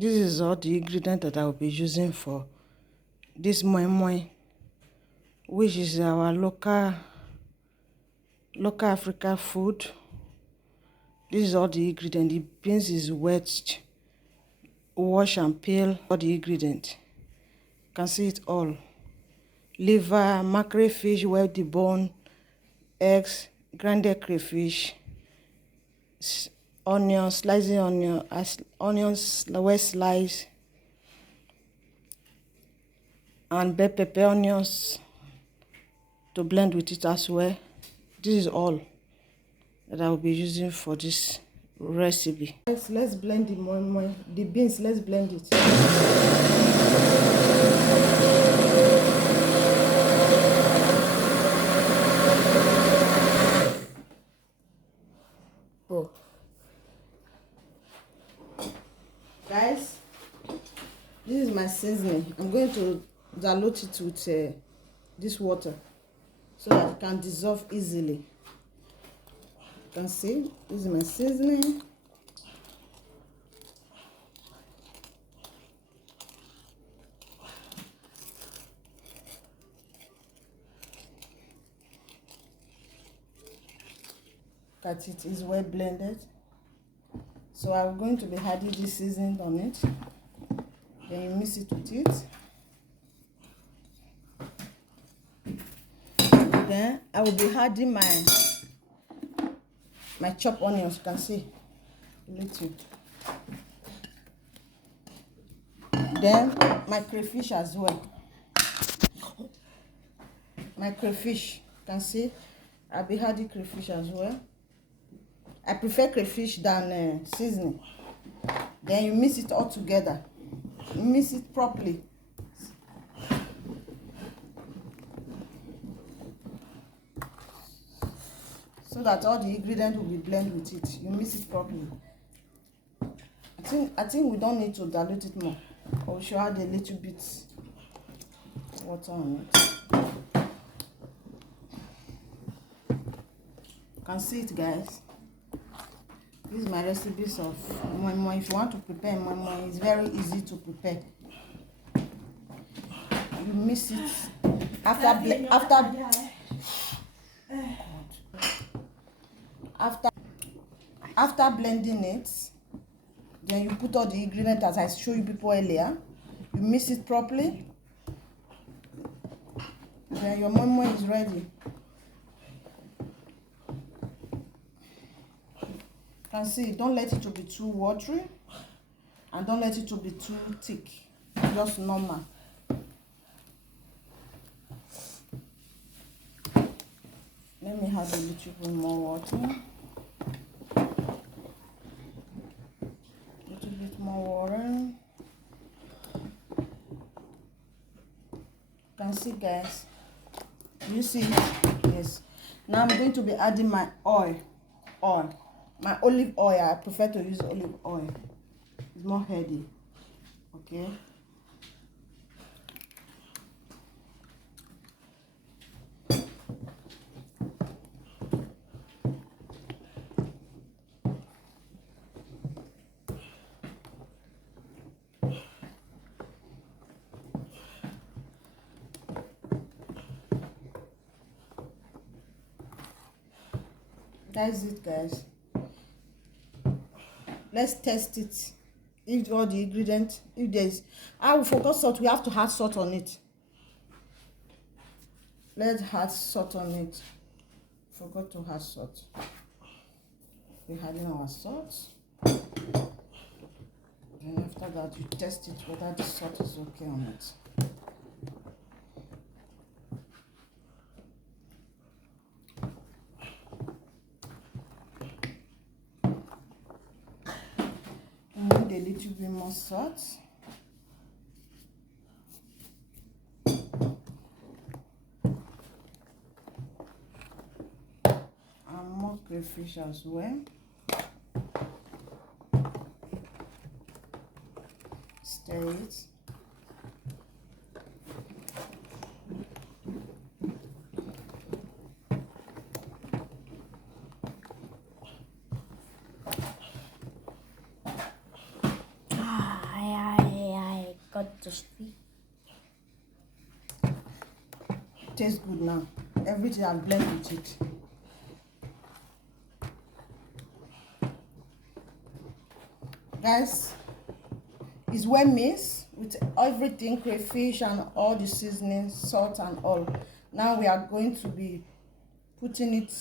This is all the ingredient that I will be using for this moi moi, which is our local African food. This is all the ingredient. The beans is wet, wash and peel. All the ingredient, you can see it all. Liver, mackerel fish, well deboned, eggs, grounded crayfish, onions, slicing onions well sliced, and bell pepper onions to blend with it as well. This is all that I will be using for this recipe. Let's blend the moi moi, the beans. Let's blend it. Oh, guys, this is my seasoning. I'm going to dilute it with this water so that it can dissolve easily. You can see this is my seasoning. That it is well blended. So I'm going to be adding this seasoning on it. Then you mix it with it. Then I will be adding my chopped onions. You can see little. Then my crayfish as well. My crayfish, you can see I'll be adding crayfish as well. I prefer crayfish than seasoning. Then you mix it all together. You mix it properly. So that all the ingredients will be blended with it. You mix it properly. I think we don't need to dilute it more. We should add a little bit water on it. You can see it, guys. This is my recipes of moi moi. If you want to prepare moi moi, it's very easy to prepare. You mix it after blending it. Then you put all the ingredients as I showed you people earlier. You mix it properly. Then your moi moi is ready. You can see, don't let it to be too watery and don't let it to be too thick. Just normal. Let me add a little bit more water. Little bit more water. You can see, guys. You see? Yes. Now I'm going to be adding my oil. My olive oil. I prefer to use olive oil. It's more healthy. Okay. That's it, guys. Let's test it. If all the ingredients, if there's, I will forgot salt. We have to add salt on it. Let's add salt on it. Forgot to add salt. We're adding our salt. And after that, you test it whether the salt is okay on it. A little bit more salt. And more crayfish as well. Stir it. got to see. Tastes good now. Everything I blend with it. Guys, it's well mixed with everything, crayfish and all the seasoning, salt and all. Now we are going to be putting it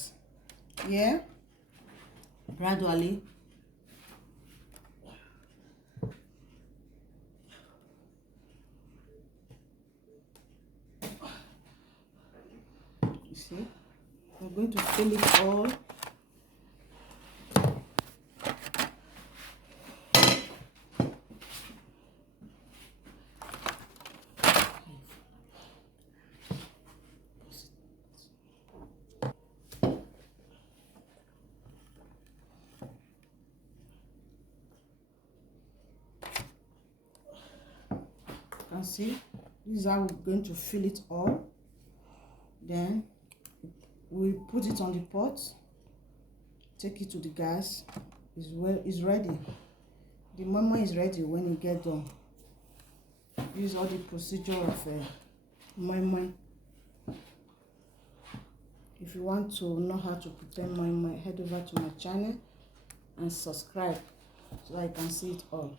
here gradually. You see, we're going to fill it all. You can see, this is how we're going to fill it all. Then we put it on the pot, take it to the gas. It's ready. The moi moi is ready when you get done. Use all the procedure of moi moi. If you want to know how to prepare moi moi, head over to my channel and subscribe so I can see it all.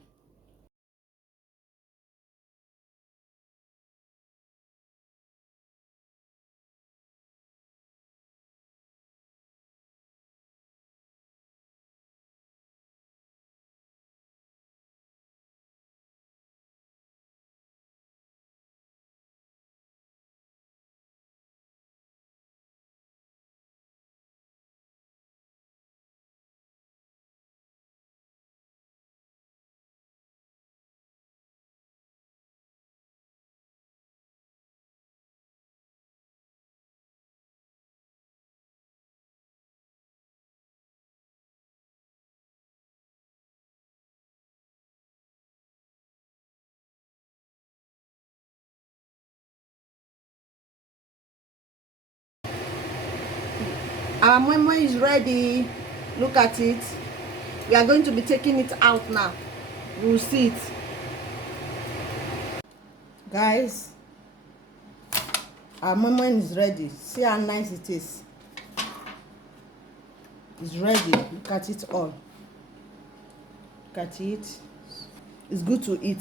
Our moi moi is ready. Look at it. We are going to be taking it out now. You will see it. Guys, our moi moi is ready. See how nice it is. It's ready. Look at it all. Look at it. It's good to eat.